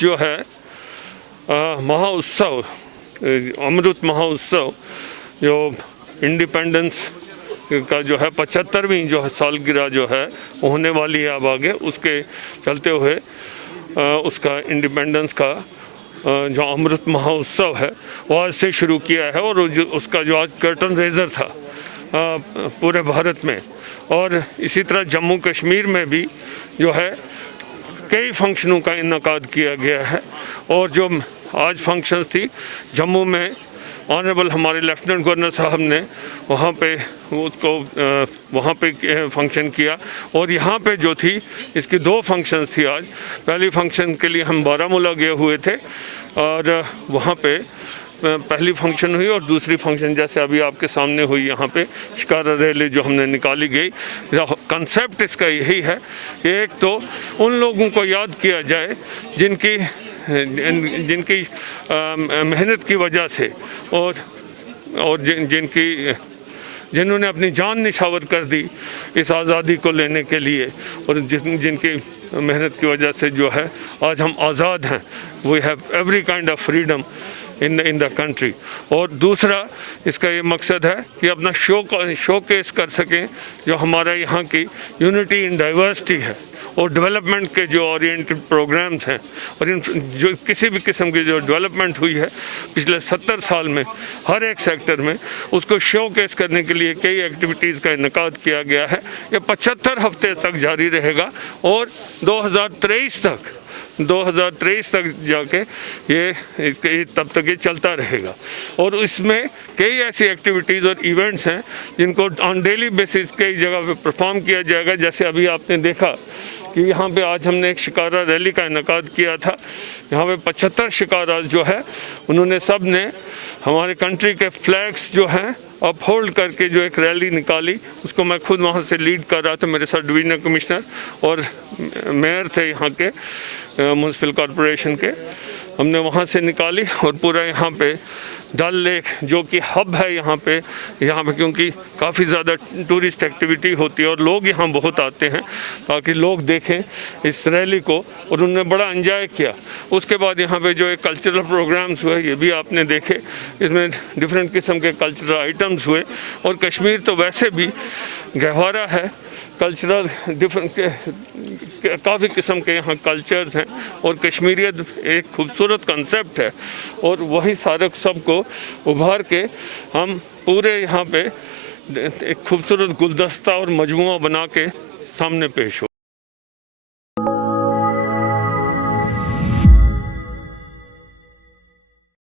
जो है महोत्सव, अमृत महोत्सव जो इंडिपेंडेंस का जो है 75वीं जो है सालगिरह जो है होने वाली है अब आगे, उसके चलते हुए उसका इंडिपेंडेंस का जो अमृत महोत्सव है वो आज से शुरू किया है। और उसका जो आज कर्टन रेजर था पूरे भारत में, और इसी तरह जम्मू कश्मीर में भी जो है कई फंक्शनों का इनकाद किया गया है। और जो आज फंक्शंस थी जम्मू में, ऑनरेबल हमारे लेफ्टिनेंट गवर्नर साहब ने वहाँ पे उसको वहाँ पे फंक्शन किया। और यहाँ पे जो थी इसकी 2 फंक्शंस थी आज। पहली फंक्शन के लिए हम बारामूला गए हुए थे और वहाँ पे पहली फंक्शन हुई, और दूसरी फंक्शन जैसे अभी आपके सामने हुई यहाँ पे शिकारा रैली जो हमने निकाली गई। कंसेप्ट इसका यही है कि एक तो उन लोगों को याद किया जाए जिनकी मेहनत की वजह से और जिन्होंने अपनी जान निछावर कर दी इस आज़ादी को लेने के लिए, और जिनकी मेहनत की वजह से जो है आज हम आज़ाद हैं। We have every kind of freedom in the country. और दूसरा इसका ये मकसद है कि अपना शोकेस कर सकें जो हमारा यहाँ की यूनिटी इन डाइवर्सिटी है, और डेवलपमेंट के जो ओरिएंटेड प्रोग्राम्स हैं, और इन जो किसी भी किस्म की जो डेवलपमेंट हुई है पिछले 70 साल में हर एक सेक्टर में, उसको शोकेस करने के लिए कई एक्टिविटीज़ का इनकाद किया गया है। ये 75 हफ्ते तक जारी रहेगा और 2023 तक जाके ये तब तक ये चलता रहेगा। और इसमें कई ऐसी एक्टिविटीज़ और इवेंट्स हैं जिनको ऑन डेली बेसिस कई जगह पे परफॉर्म किया जाएगा। जैसे अभी आपने देखा कि यहाँ पे आज हमने एक शिकारा रैली का इनकाद किया था। यहाँ पे 75 शिकारा जो है उन्होंने सब ने हमारे कंट्री के फ्लैग्स जो हैं अपहोल्ड करके जो एक रैली निकाली, उसको मैं खुद वहाँ से लीड कर रहा था। मेरे साथ डिवीजनल कमिश्नर और मेयर थे यहाँ के म्यूनसिपल कॉरपोरेशन के। हमने वहाँ से निकाली और पूरा यहाँ पे डल लेक जो कि हब है यहाँ पे क्योंकि काफ़ी ज़्यादा टूरिस्ट एक्टिविटी होती है और लोग यहाँ बहुत आते हैं ताकि लोग देखें इस रैली को, और उन्होंने बड़ा एंजॉय किया। उसके बाद यहाँ पे जो एक कल्चरल प्रोग्राम्स हुए ये भी आपने देखे, इसमें डिफरेंट किस्म के कल्चरल आइटम्स हुए। और कश्मीर तो वैसे भी गहवारा है, कल्चरल डिफरेंट काफ़ी किस्म के यहाँ कल्चर्स हैं, और कश्मीरियत एक खूबसूरत कंसेप्ट है, और वही सारे सब को उभार के हम पूरे यहाँ पे एक खूबसूरत गुलदस्ता और मजमुआ बना के सामने पेश हो।